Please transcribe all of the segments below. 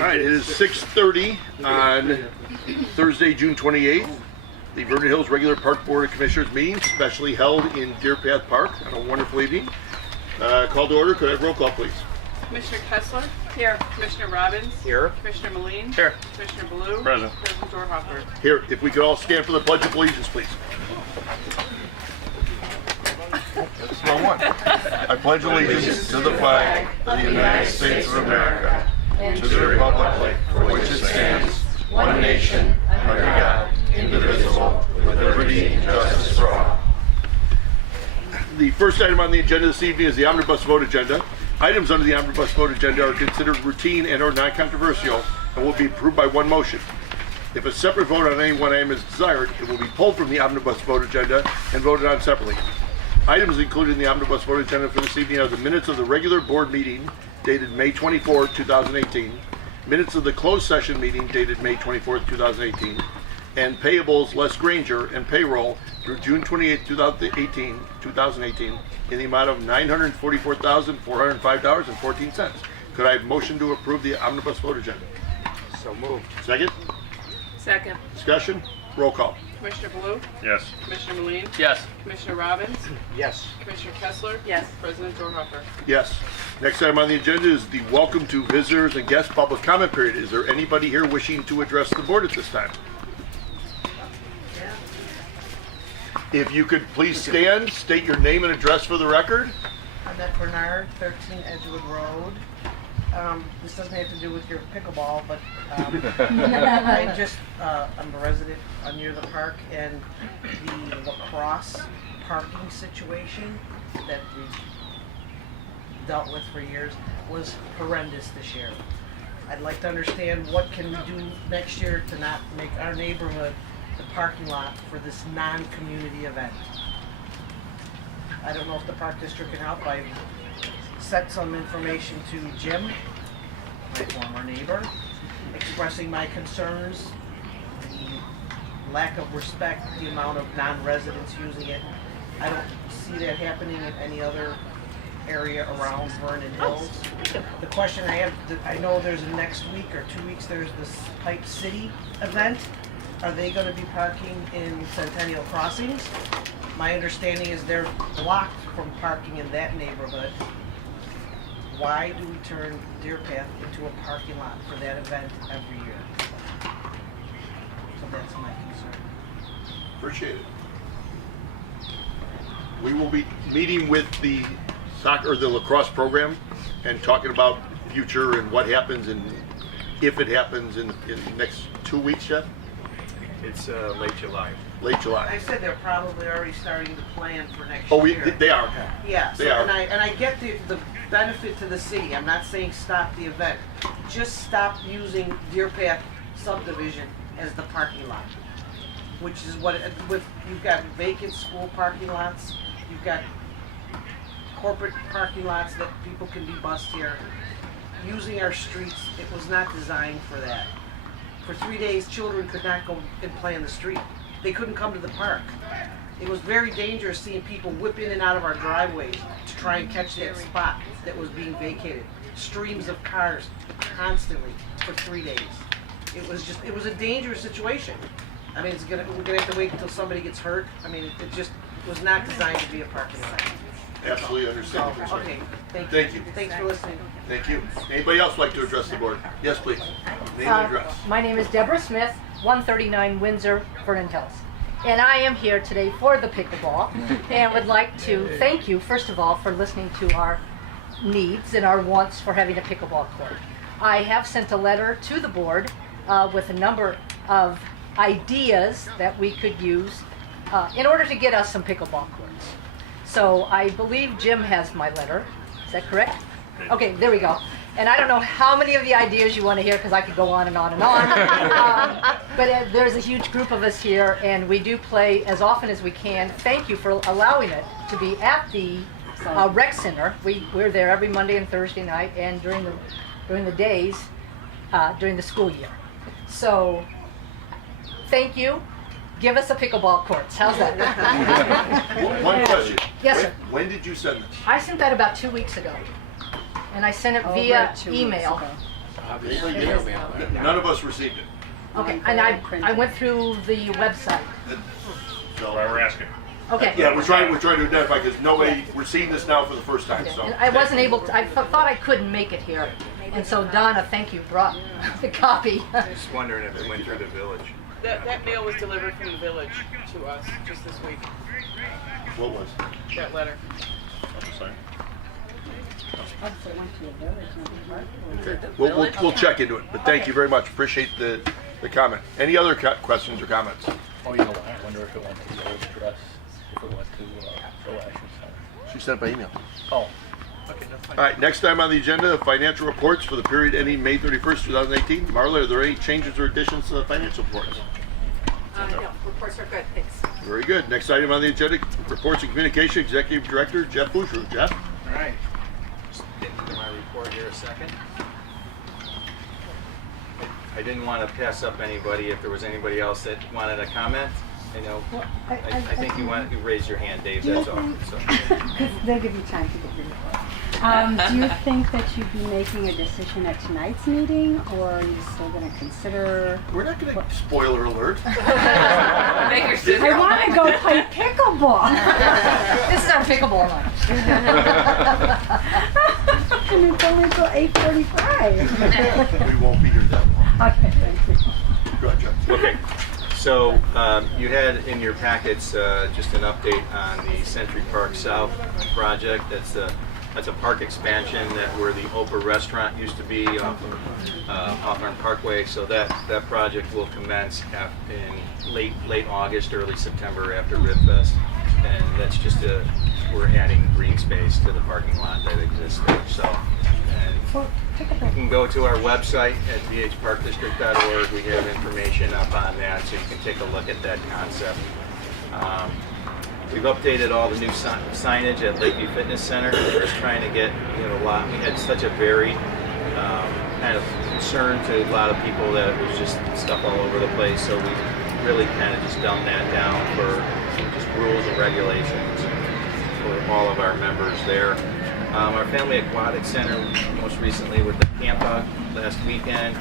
All right, it is 6:30 on Thursday, June 28th. The Vernon Hills Regular Park Board of Commissioners meeting, specially held in Deer Path Park on a wonderful evening. Call to order. Could I have roll call, please? Commissioner Kessler? Here. Commissioner Robbins? Here. Commissioner Moline? Here. Commissioner Blue? Present. President Dorhofer? Here, if we could all stand for the Pledge of Allegiance, please. That's wrong one. I pledge allegiance to the flag of the United States of America and to the republic for which it stands, one nation, under God, indivisible, with liberty and justice for all. The first item on the agenda this evening is the omnibus vote agenda. Items under the omnibus vote agenda are considered routine and or non-controversial and will be approved by one motion. If a separate vote on any one item is desired, it will be pulled from the omnibus vote agenda and voted on separately. Items included in the omnibus vote agenda for this evening are the minutes of the regular board meeting dated May 24, 2018, minutes of the closed session meeting dated May 24, 2018, and payables Les Granger and payroll through June 28, 2018 in the amount of $944,405.14. Could I have a motion to approve the omnibus vote agenda? So moved. Second? Second. Discussion? Roll call. Commissioner Blue? Yes. Commissioner Moline? Yes. Commissioner Robbins? Yes. Commissioner Kessler? Yes. President Dorhofer? Yes. Next item on the agenda is the welcome to visitors and guest public comment period. Is there anybody here wishing to address the board at this time? If you could please stand, state your name and address for the record. Annette Bernard, 13 Edgewood Road. This doesn't have to do with your pickleball, but I'm a resident near the park, and the lacrosse parking situation that we've dealt with for years was horrendous this year. I'd like to understand what can we do next year to not make our neighborhood the parking lot for this non-community event. I don't know if the park district can help. I sent some information to Jim, my former neighbor, expressing my concerns, the lack of respect, the amount of non-residents using it. I don't see that happening in any other area around Vernon Hills. The question I have, I know there's next week or 2 weeks, there's this Pipe City event. Are they going to be parking in Centennial Crossings? My understanding is they're blocked from parking in that neighborhood. Why do we turn Deer Path into a parking lot for that event every year? So that's my concern. Appreciate it. We will be meeting with the soccer, the lacrosse program, and talking about future and what happens and if it happens in the next 2 weeks, Jeff? It's late July. Late July. I said they're probably already starting to plan for next Oh, year. they are. Yeah, so, They are. and I get the benefit to the city. I'm not saying stop the event. Just stop using Deer Path subdivision as the parking lot, which is what you've got vacant school parking lots, you've got corporate parking lots that people can be bussed here. Using our streets, it was not designed for that. For 3 days, children could not go and play in the street. They couldn't come to the park. It was very dangerous seeing people whip in and out of our driveways to try and catch that spot that was being vacated. Streams of cars constantly for 3 days. It was a dangerous situation. I mean, we're gonna have to wait until somebody gets hurt. I mean, it just was not designed to be a parking lot. Absolutely understand. So, okay, thank you. Thank you. Thanks for listening. Thank you. Anybody else like to address the board? Yes, please. Name and address. My name is Deborah Smith, 139 Windsor, Vernon Hills. And I am here today for the pickleball and would like to thank you, first of all, for listening to our needs and our wants for having a pickleball court. I have sent a letter to the board with a number of ideas that we could use in order to get us some pickleball courts. So I believe Jim has my letter. Is that correct? Okay, there we go. And I don't know how many of the ideas you want to hear because I could go on and on and on. But there's a huge group of us here and we do play as often as we can. Thank you for allowing it to be at the rec center. We're there every Monday and Thursday night and during the days during the school year. So thank you. Give us a pickleball courts. How's that? One question. Yes, sir. When did you send this? I sent that about 2 weeks ago. And I sent it Over via 2 weeks email. ago. Obviously, none of us received it. Okay, and I went through the website. So Why we're asking. Okay. yeah, we're trying to identify because nobody, we're seeing this now for the first time. So And I wasn't able to, I thought I couldn't make it here. And so Donna, thank you, brought the copy. Just wondering if it went through the village. That mail was delivered from the village to us just this week, what was? that letter. I'm just saying. We'll check into it. But thank you very much. Appreciate the comment. Any other questions or comments? Oh, you know what? I wonder if it went to the old address, if it went to Phil Ash's Center. She sent it by email. Oh, okay, that's fine. All right, next time on the agenda, financial reports for the period ending May 31st, 2018. Marla, are there any changes or additions to the financial reports? No, reports are good, thanks. Very good. Next item on the agenda, reports and communication, Executive Director Jeff Boucher. Jeff? All right. Just get into my report here a second. I didn't want to pass up anybody if there was anybody else that wanted a comment. I know, I think you raised your hand, Dave, that's all. So. They'll give you time to get your report. Do you think that you'd be making a decision at tonight's meeting, or are you still going to consider? We're not going to, spoiler alert. I want to go play pickleball. This is our pickleball night. And it's only until 8:45. We won't be here that long. Okay, thank you. Go ahead, Jeff. Okay, so you had in your packets just an update on the Century Park South project. That's a park expansion where the Oprah restaurant used to be off on Parkway. So that project will commence in late August, early September after RibFest, and that's just we're adding green space to the parking lot that exists there. So. You can go to our website at vhparkdistrict.org. We have information up on that, so you can take a look at that concept. We've updated all the new signage at Lakeview Fitness Center. We're just trying to get a lot. We had such a varied kind of concern to a lot of people that it was just stuff all over the place. So we really kind of just dumbed that down for just rules and regulations for all of our members there. Our Family Aquatic Center, most recently with the camp out last weekend,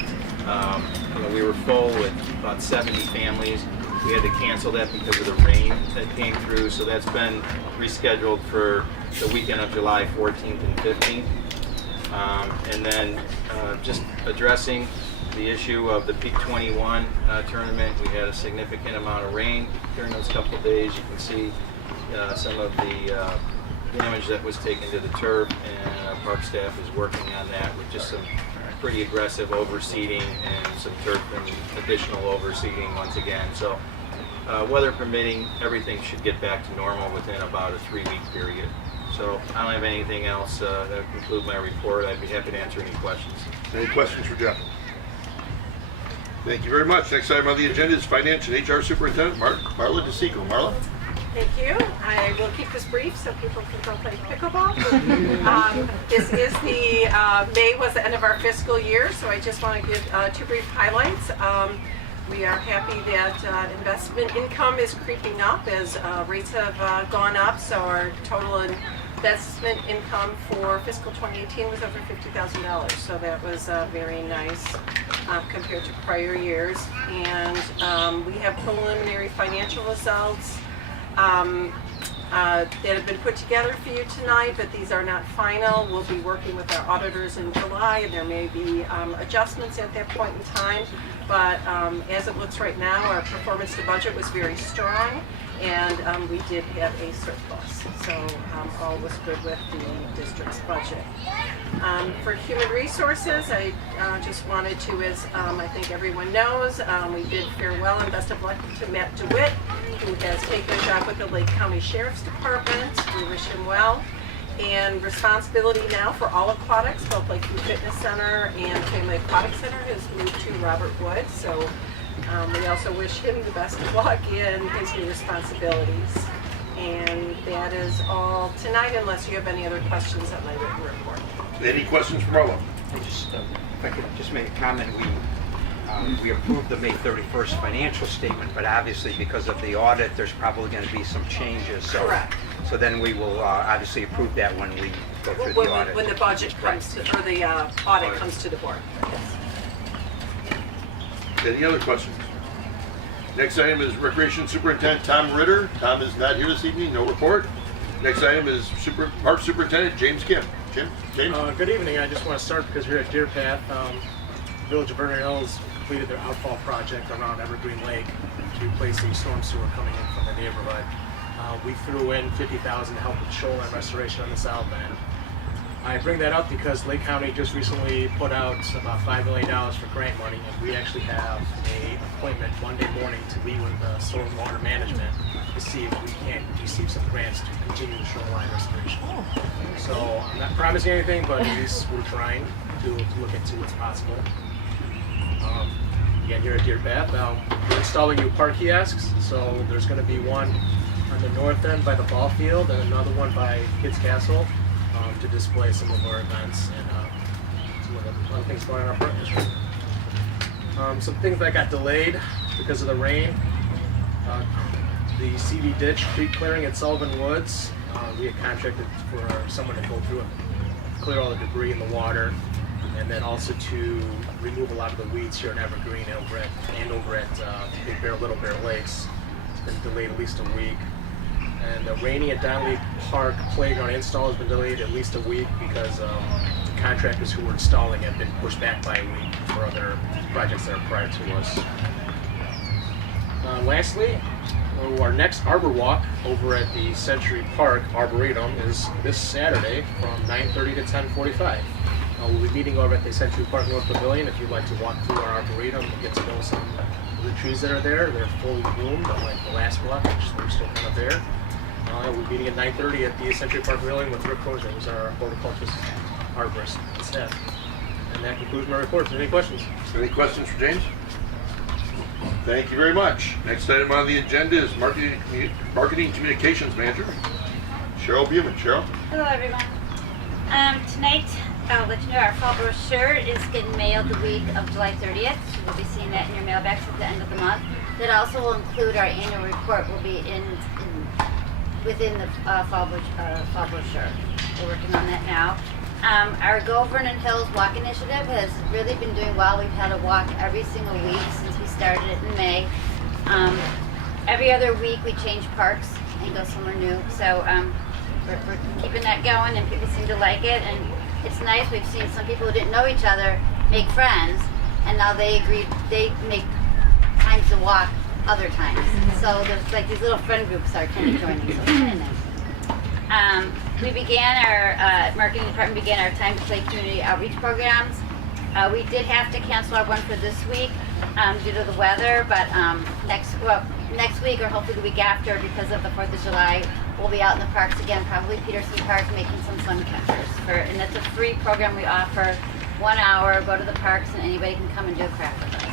we were full with about 70 families. We had to cancel that because of the rain that came through, so that's been rescheduled for the weekend of July 14th and 15th. And then just addressing the issue of the Peak 21 tournament, we had a significant amount of rain during those couple of days. You can see some of the damage that was taken to the turf, and our park staff is working on that with just some pretty aggressive overseeding and some turf and additional overseeding once again. So weather permitting, everything should get back to normal within about a 3-week period. So I don't have anything else. That would conclude my report. I'd be happy to answer any questions. Any questions for Jeff? Thank you very much. Next item on the agenda is Finance and HR Superintendent Marla DeSico. Marla? Thank you. I will keep this brief so people can go play pickleball. This is May was the end of our fiscal year, so I just want to give 2 brief highlights. We are happy that investment income is creeping up as rates have gone up, so our total investment income for fiscal 2018 was over $50,000, so that was very nice compared to prior years. And we have preliminary financial results that have been put together for you tonight, but these are not final. We'll be working with our auditors in July, and there may be adjustments at that point in time. But as it looks right now, our performance to budget was very strong, and we did have a surplus. So all was good with the district's budget. For human resources, I just wanted to, as I think everyone knows, we bid farewell and best of luck to Matt DeWitt, who has taken a job with the Lake County Sheriff's Department. We wish him well. And responsibility now for all aquatics, both Lakeview Fitness Center and Family Aquatic Center, has moved to Robert Wood. So we also wish him the best of luck in his new responsibilities. And that is all tonight, unless you have any other questions on my written report. Any questions for Marla? If I could just make a comment, we approved the May 31st financial statement, but obviously because of the audit, there's probably going to be some changes. So, Correct. So then we will obviously approve that when we go through the audit. When the budget comes to, or the audit comes to the board. Any other questions? Next item is Recreation Superintendent Tom Ritter. Tom is not here this evening, no report. Next item is Park Superintendent James Kim. James? Good evening. I just want to start because we're at Deer Path. Village of Vernon Hills completed their outfall project around Evergreen Lake to replace the storm sewer coming in from the neighborhood. We threw in $50,000 to help with shoreline restoration on the south end. I bring that up because Lake County just recently put out about $5 million for grant money, and we actually have an appointment Monday morning to meet with stormwater management to see if we can't receive some grants to continue the shoreline restoration. So I'm not promising anything, but at least we're trying to look into what's possible. Again, here at Deer Path, we're installing new park kiosks, so there's going to be one on the north end by the ball field and another one by Kids Castle to display some of our events and some of the other things going on in our park district. Some things that got delayed because of the rain. The CV ditch creek clearing at Sullivan Woods. We had contracted for someone to go through and clear all the debris in the water, and then also to remove a lot of the weeds here in Evergreen and over at Big Bear, Little Bear Lakes. It's been delayed at least a week. And the Rainy and Donnelly Park playground install has been delayed at least a week because the contractors who were installing have been pushed back by a week for other projects that are prior to us. Lastly, our next Arbor Walk over at the Century Park Arboretum is this Saturday from 9:30 to 10:45. We'll be meeting over at the Century Park North Pavilion if you'd like to walk through our Arboretum and get to know some of the trees that are there. They're fully bloomed, unlike the last walk, which they're still kind of there. We'll be meeting at 9:30 at the Century Park Pavilion with Rick Crozier, who's our horticulturist arborist and staff. And that concludes my report. Is there any questions? Any questions for James? Thank you very much. Next item on the agenda is Marketing Communications Manager, Cheryl Buman. Cheryl? Hello, everyone. Tonight, I'll let you know our fall brochure is getting mailed the week of July 30th. You'll be seeing that in your mailbox at the end of the month. That also will include our annual report. Will be within the fall brochure. We're working on that now. Our Go Vernon Hills Walk Initiative has really been doing well. We've had a walk every single week since we started it in May. Every other week we change parks and go somewhere new. So we're keeping that going, and people seem to like it. And it's nice. We've seen some people who didn't know each other make friends, and now they make times to walk other times. So there's like these little friend groups are kind of joining. So it's kind of nice. We began our marketing department began our Time to Play community outreach programs. We did have to cancel our one for this week due to the weather, but next week or hopefully the week after, because of the 4th of July, we'll be out in the parks again, probably Peterson Park, making some sun catchers. And that's a free program we offer. 1 hour, go to the parks, and anybody can come and do a craft with us.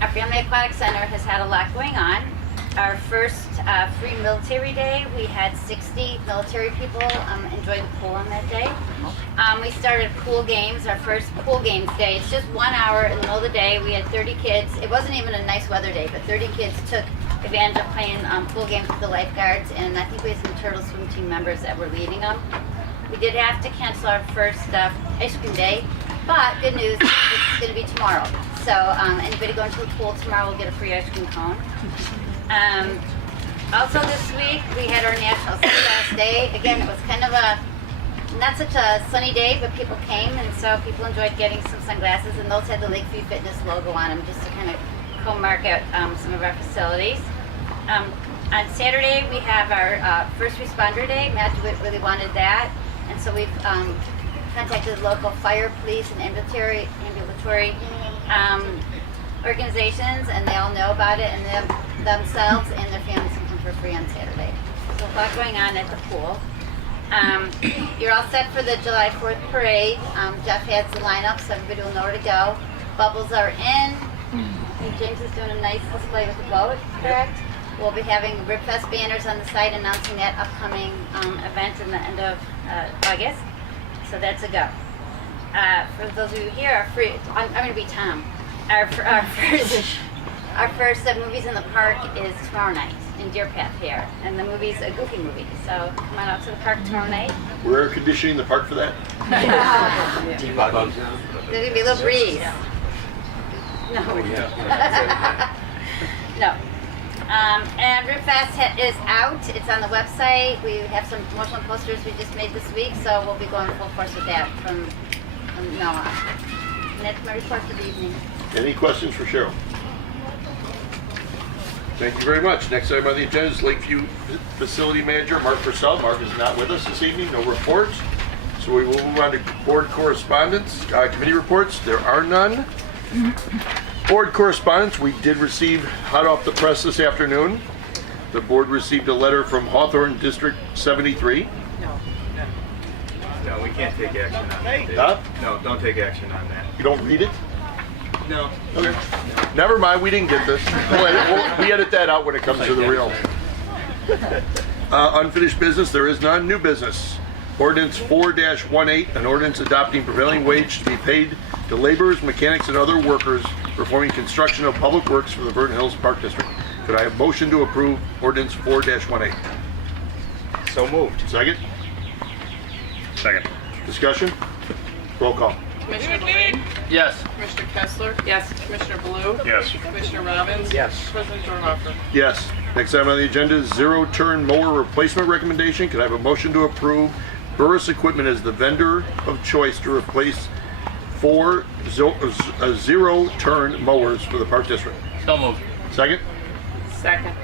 Our Family Aquatic Center has had a lot going on. Our first free military day, we had 60 military people enjoy the pool on that day. We started pool games, our first pool games day. It's just 1 hour in the middle of the day. We had 30 kids. It wasn't even a nice weather day, but 30 kids took advantage of playing pool games with the lifeguards, and I think we had some turtle swim team members that were leading them. We did have to cancel our first ice cream day, but good news, it's going to be tomorrow. So anybody going to the pool tomorrow will get a free ice cream cone. Also this week, we had our National Sunglass Day. Again, it was kind of not such a sunny day, but people came, and so people enjoyed getting some sunglasses, and those had the Lakeview Fitness logo on them, just to kind of co-mark out some of our facilities. On Saturday, we have our First Responder Day. Matt really wanted that, and so we've contacted local fire, police, and ambulatory organizations, and they all know about it, and themselves and their families can come for free on Saturday. So a lot going on at the pool. You're all set for the July 4th parade. Jeff has the lineup, so everybody will know where to go. Bubbles are in. I think James is doing a nice display with the boat, correct? We'll be having Ribfest banners on the site announcing that upcoming event in the end of August. So that's a go. For those of you here, I'm going to be Tom. Our first our first Movies in the Park is tomorrow night in Deer Path here. And the movie's a Goofy movie. So come on out to the park tomorrow night. We're air conditioning the park for that? There's going to be a little breeze. No. No. And Root Fest is out. It's on the website. We have some promotional posters we just made this week, so we'll be going full force with that from now on. And that's my report for the evening. Any questions for Cheryl? Thank you very much. Next item on the agenda is Lakeview Facility Manager Mark Purcell. Mark is not with us this evening, no reports. So we will move on to board correspondence. Committee reports, there are none. Board correspondence, we did receive hot off the press this afternoon. The board received a letter from Hawthorne District 73. No, we can't take action on that. Huh? No, don't take action on that. You don't read it? No. Okay. Never mind, we didn't get this. We edit that out when it comes to the real. Unfinished business, there is none. New business. Ordinance 4-18, an ordinance adopting prevailing wage to be paid to laborers, mechanics, and other workers performing construction of public works for the Vernon Hills Park District. Could I have a motion to approve ordinance 4-18? So moved. Second? Second. Discussion? Roll call. Commissioner Blaine? Yes. Commissioner Kessler? Yes. Commissioner Blue? Yes. Commissioner Robbins? Yes. President Dorhofer? Yes. Next item on the agenda is zero-turn mower replacement recommendation. Could I have a motion to approve Burris Equipment as the vendor of choice to replace 4 zero-turn mowers for the Park District? So moved. Second? Second.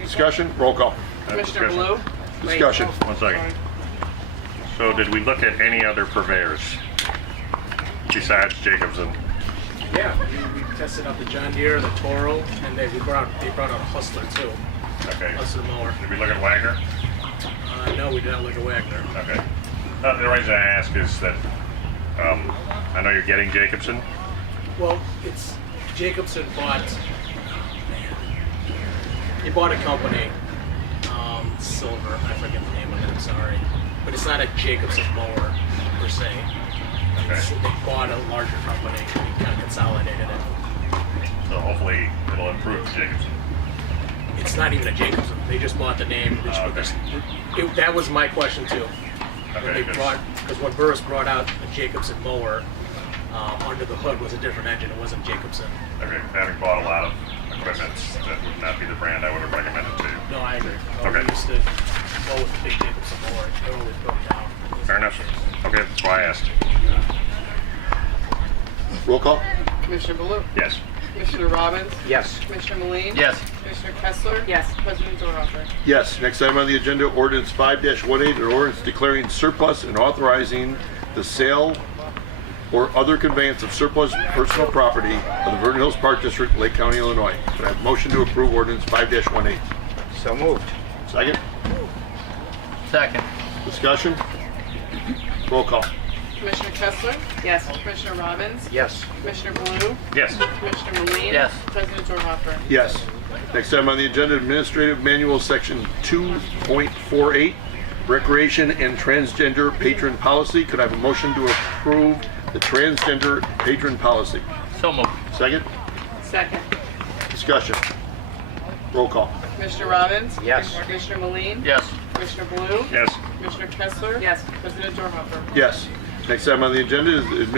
Discussion? Roll call. Commissioner Blue? Discussion. 1 second. So did we look at any other purveyors besides Jacobson? Yeah, we tested out the John Deere, the Toro, and they brought out a Hustler too. Okay. Hustler mower. Did we look at Wagner? No, we didn't look at Wagner. Okay. The reason I ask is that I know you're getting Jacobson. Well, it's Jacobson bought. He bought a company, Silver. I forget the name of it. I'm sorry, but it's not a Jacobson mower per se. It's, they bought a larger company and kind of consolidated it. So hopefully it'll improve Jacobson. It's not even a Jacobson. They just bought the name. They just put this, that was my question too. When they brought, because when Burris brought out a Jacobson mower, under the hood was a different engine. It wasn't Jacobson. Okay. Having bought a lot of equipment, that would not be the brand I would have recommended to you. No, I agree. Okay. We used to go with the big Jacobson mower. They're always broken down. Fair enough. Okay, that's why I asked. Roll call. Commissioner Blue? Yes. Commissioner Robbins? Yes. Commissioner Moline? Yes. Commissioner Kessler? Yes. President Dorhofer? Yes. Next item on the agenda, ordinance 5-18, an ordinance declaring surplus and authorizing the sale or other conveyance of surplus personal property of the Vernon Hills Park District, Lake County, Illinois. Could I have a motion to approve ordinance 5-18? So moved. Second? Second. Discussion? Roll call. Commissioner Kessler? Yes. Commissioner Robbins? Yes. Commissioner Blue? Yes. Commissioner Moline? Yes. President Dorhofer? Yes. Next item on the agenda, Administrative Manual, Section 2.48, Recreation and Transgender Patron Policy. Could I have a motion to approve the transgender patron policy? So moved. Second? Second. Discussion. Roll call. Commissioner Robbins? Yes. Commissioner Moline? Yes. Commissioner Blue? Yes. Commissioner Kessler? Yes. President Dorhofer? Yes. Next item on the agenda is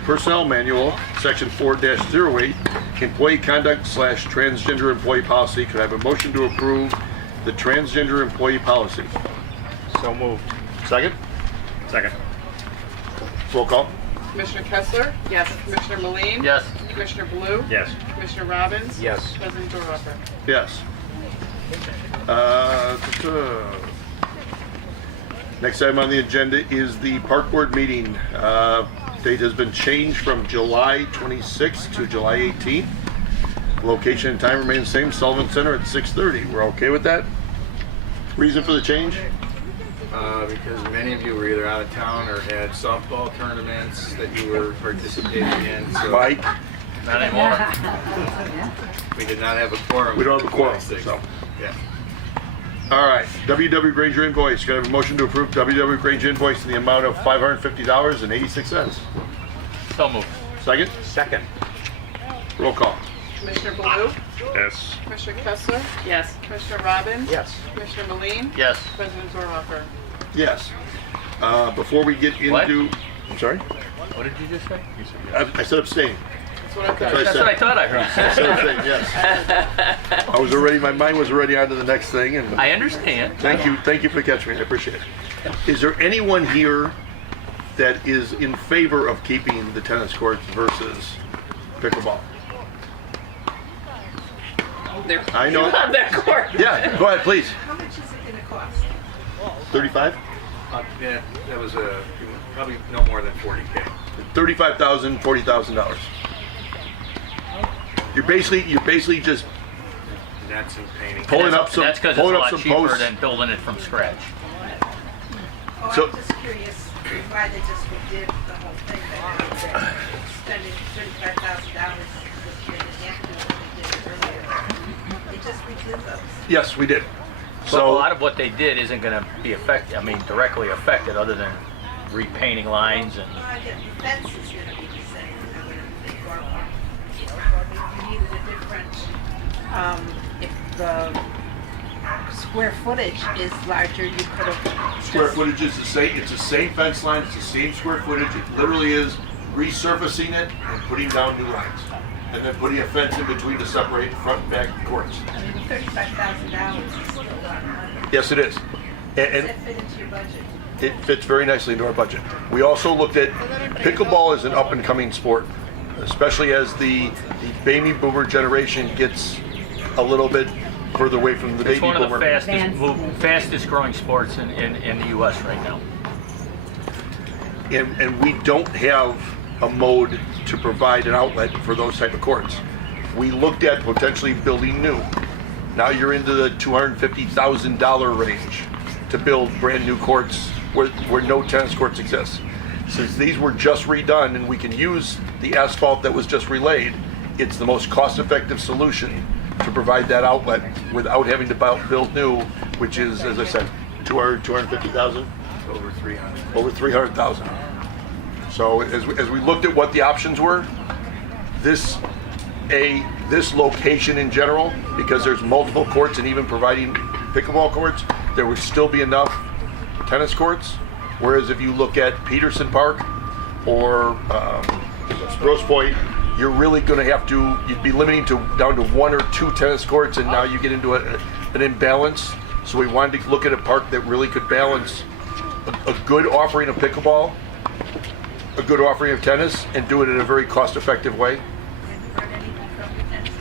Personnel Manual, Section 4-08, Employee Conduct / Transgender Employee Policy. Could I have a motion to approve the transgender employee policy? So moved. Second? Second. Roll call. Commissioner Kessler? Yes. Commissioner Moline? Yes. Commissioner Blue? Yes. Commissioner Robbins? Yes. President Dorhofer? Yes. Next item on the agenda is the Park Board meeting. Date has been changed from July 26th to July 18th. Location and time remains the same, Sullivan Center at 6:30. We're okay with that? Reason for the change? Because many of you were either out of town or had softball tournaments that you were participating in. So Mike? Not anymore. we did not have a quorum. We don't have a quorum, 26. so. Yeah. All right, W.W. Granger invoice. Can I have a motion to approve W.W. Granger invoice in the amount of $550.86? So moved. Second? Second. Roll call. Commissioner Baloo? Yes. Commissioner Kessler? Yes. Commissioner Robbins? Yes. Commissioner Moline? Yes. President Zoroaster? Yes. Before we get into, I'm sorry. What did you just say? I said abstain. That's what I thought. That's That's what I thought I heard. I said abstain. Yes. I was already. My mind was already on to the next thing, and I understand. thank you for catching me. I appreciate it. Is there anyone here that is in favor of keeping the tennis courts versus pickleball? They're I know. on that court. Yeah, go ahead, please. How much is it gonna cost? 35? Yeah, that was probably no more than 40K. $35,000, $40,000. You're basically just Nets and painting. pulling up some That's because it's a pulling up lot some cheaper posts. than building it from scratch. Oh, So- I'm just curious why they just did the whole thing. That spending $35,000 this year, they have to do what they did earlier. They just redid those. Yes, we did. So a So lot of what they did isn't going to be affected. I mean, directly affected, other than repainting lines and. Well, I get the fence is gonna be the same, I would think, or, if you needed a different, If the square footage is larger, you could have. square footage is the same. It's the same fence line. It's the same square footage. It literally is resurfacing it and putting down new lines, and then putting a fence in between to separate the front and back courts. I mean, $35,000 is still a lot of money. Yes, it is. Does And that fit into your budget? it fits very nicely into our budget. We also looked at pickleball as an up and coming sport, especially as the baby boomer generation gets a little bit further away from the It's baby one of the boomer. fastest growing sports in the U.S. right now. And we don't have a mode to provide an outlet for those type of courts. We looked at potentially building new. Now you're into the $250,000 range to build brand new courts where no tennis courts exist. Since these were just redone and we can use the asphalt that was just relayed, it's the most cost-effective solution to provide that outlet without having to build new, which is, as I said, $250,000. Over 300. Over 300,000. So as we looked at what the options were, this location in general, because there's multiple courts and even providing pickleball courts, there would still be enough tennis courts. Whereas if you look at Peterson Park or Grosse Pointe, you're really going to have to, you'd be limiting down to 1 or 2 tennis courts, and now you get into an imbalance. So we wanted to look at a park that really could balance a good offering of pickleball, a good offering of tennis, and do it in a very cost-effective way. Have you heard anything from the tennis?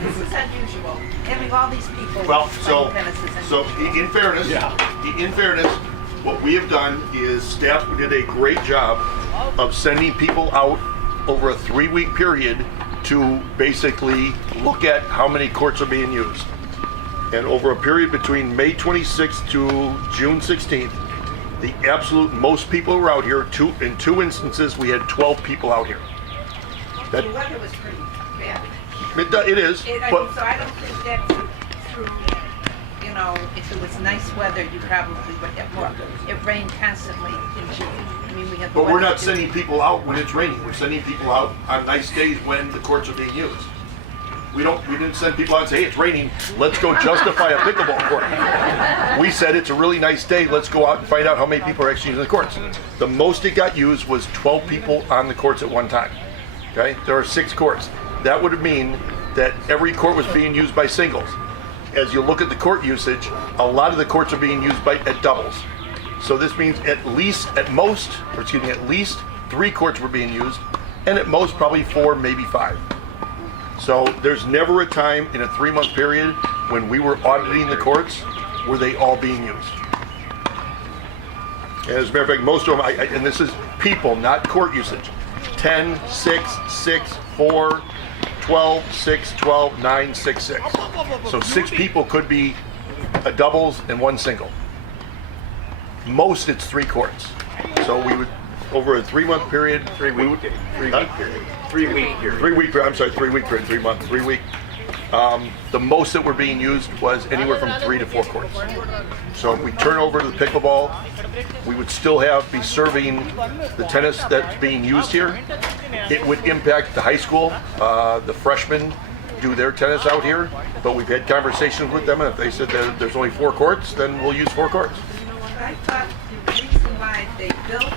This is unusual, having all these people Well, playing tennis is in fairness, what we have done is staff did a great job of sending people out over a 3-week period to basically look at how many courts are being used. And over a period between May 26th to June 16th, the absolute most people were out here. In two instances, we had 12 people out here. The weather was pretty bad. It is, So but I don't think that's through, if it was nice weather, you probably would have more. It rained constantly in June. I mean, we have. But we're not sending people out when it's raining. We're sending people out on nice days when the courts are being used. We didn't send people out and say, hey, it's raining, let's go justify a pickleball court. We said it's a really nice day, let's go out and find out how many people are actually using the courts. The most it got used was 12 people on the courts at one time. Okay? There are 6 courts. That would mean that every court was being used by singles. As you look at the court usage, a lot of the courts are being used at doubles. So this means at least 3 courts were being used, and at most probably 4, maybe 5. So there's never a time in a 3-month period when we were auditing the courts were they all being used. And as a matter of fact, most of them, and this is people, not court usage, 10, 6, 6, 4, 12, 6, 12, 9, 6, 6. So 6 people could be a doubles and 1 single. Most it's 3 courts. So we would, over a 3-month period, 3 week period. 3 week period. 3 week period. 3 week period. I'm sorry, 3 week period, 3 month, 3 week. The most that were being used was anywhere from 3 to 4 courts. So if we turn over to the pickleball, we would still be serving the tennis that's being used here. It would impact the high school. The freshmen do their tennis out here, but we've had conversations with them, and if they said that there's only 4 courts, then we'll use 4 courts. I thought the reason why they built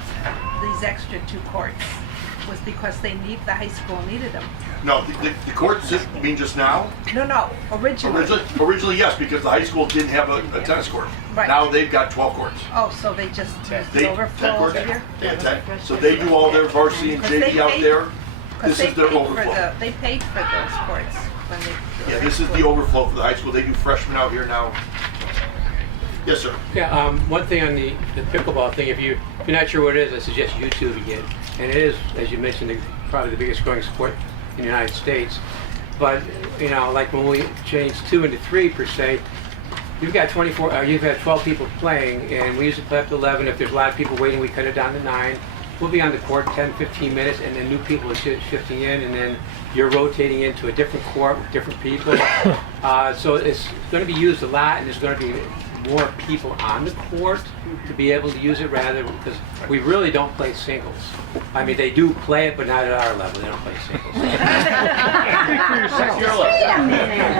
these extra 2 courts was because the high school needed them. No, the courts, you mean just now? No, originally. Originally, yes, because the high school didn't have a tennis court. Right. Now they've got 12 courts. Oh, so they just used They, the overflow 10 courts, over here? they had 10. So they do all their varsity and Because they JV out paid- there. Because This is their overflow. they paid for those courts when they. Yeah, this is the overflow for the high school. They do freshmen out here now. Yes, sir. Yeah, one thing on the pickleball thing, if you're not sure what it is, I suggest YouTube again. And it is, as you mentioned, probably the biggest growing sport in the United States. But, you know, like when we changed 2 into 3 per se, you've got 12 people playing, and we usually play up to 11. If there's a lot of people waiting, we cut it down to 9. We'll be on the court 10, 15 minutes, and then new people are shifting in, and then you're rotating into a different court with different people. So it's going to be used a lot, and there's going to be more people on the court to be able to use it rather, because we really don't play singles. I mean, they do play it, but not at our level. They don't play singles.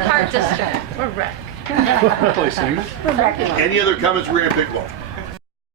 Hard to say. We're wrecked. Any other comments regarding pickleball?